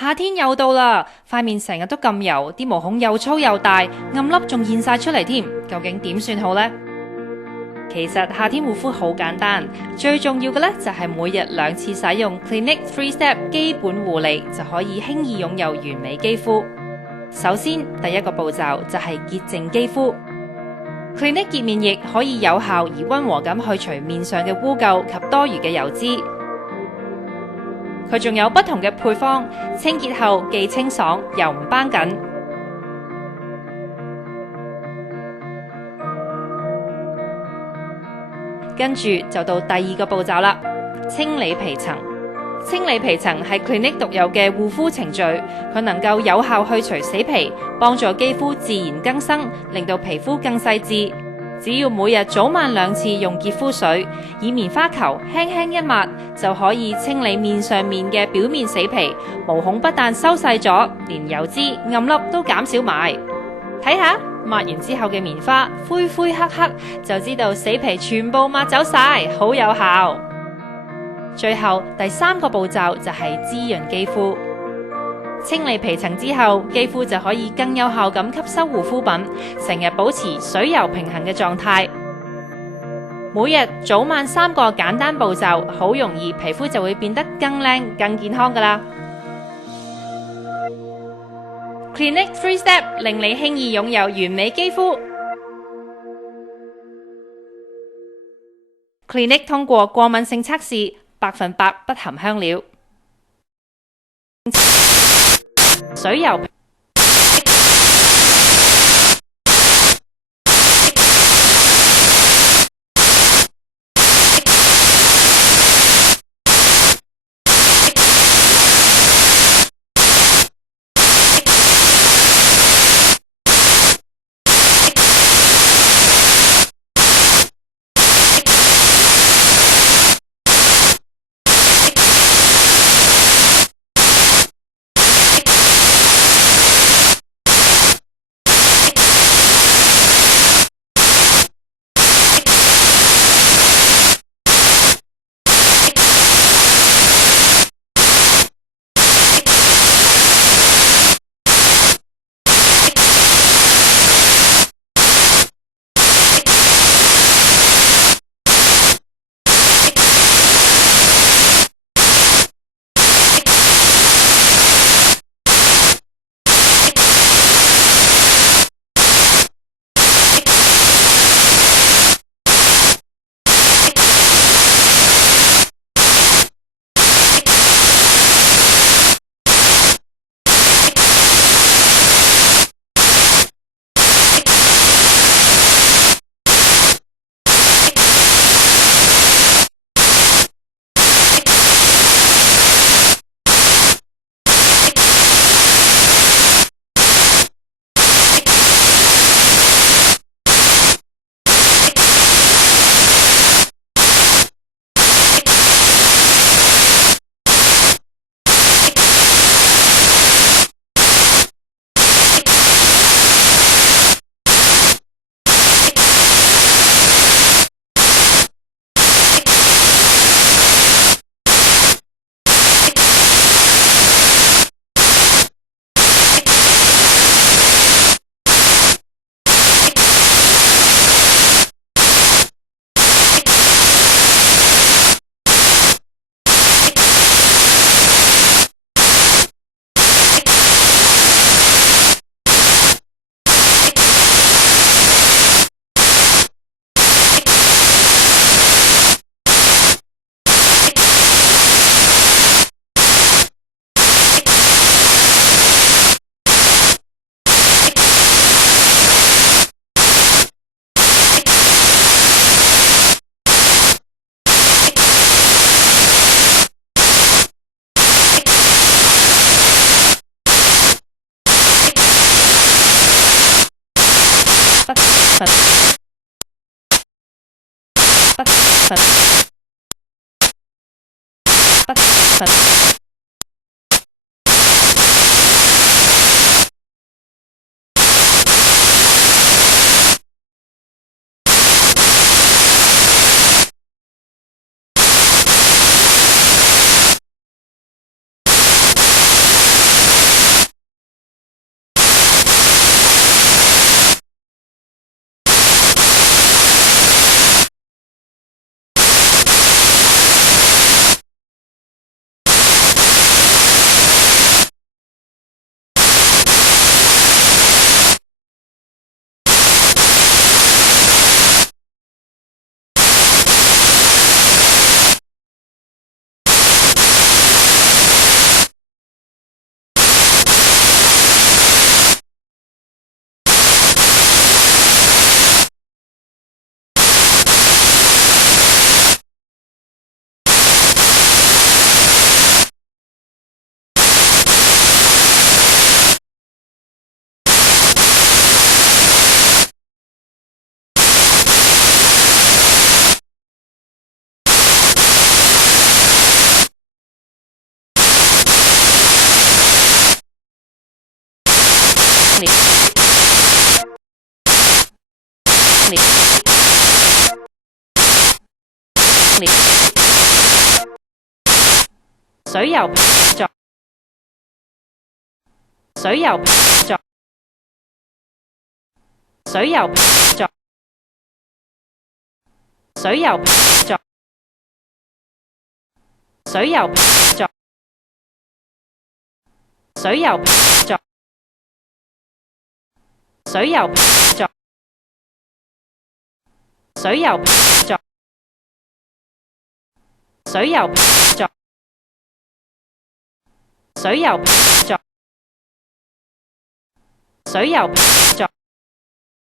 夏天又到啦，塊面成日都咁油，啲毛孔又粗又大，暗粒仲現晒出嚟添，究竟點算好呢？其實夏天護膚好簡單，最重要嘅呢就係每日2次使用 Clinique 3-Step 基本護理就可以輕易擁有完美肌膚。首先，第一個步驟就係潔淨肌膚。Clinique 潔面液可以有效而溫和咁去除面上嘅污垢及多餘嘅油脂。佢仲有不同嘅配方，清潔後既清爽又唔繃緊。跟住就到第2個步驟啦，清理皮層。清理皮層係 Clinique 獨有嘅護膚程序，佢能夠有效去除死皮，幫助肌膚自然更生，令到皮膚更細緻。只要每日早晚2次用潔膚水，以棉花球輕輕一抹，就可以清理面上面嘅表面死皮，毛孔不但收細咗，連油脂、暗粒都減少埋。睇下抹完之後嘅棉花灰灰黑黑，就知道死皮全部抹走晒，好有效。最後第3個步驟就係滋潤肌膚。清理皮層之後，肌膚就可以更有效咁吸收護膚品，成日保持水油平衡嘅狀態。每日早晚3個簡單步驟，好容易皮膚就會變得更靚、更健康㗎喇。Clinique 3-Step 令你輕易擁有完美肌膚。Clinique 通過過敏性測試，100%不含香料。水油水油作水油作水油作水油作水油作水油作水油作水油作水油作水油作水油作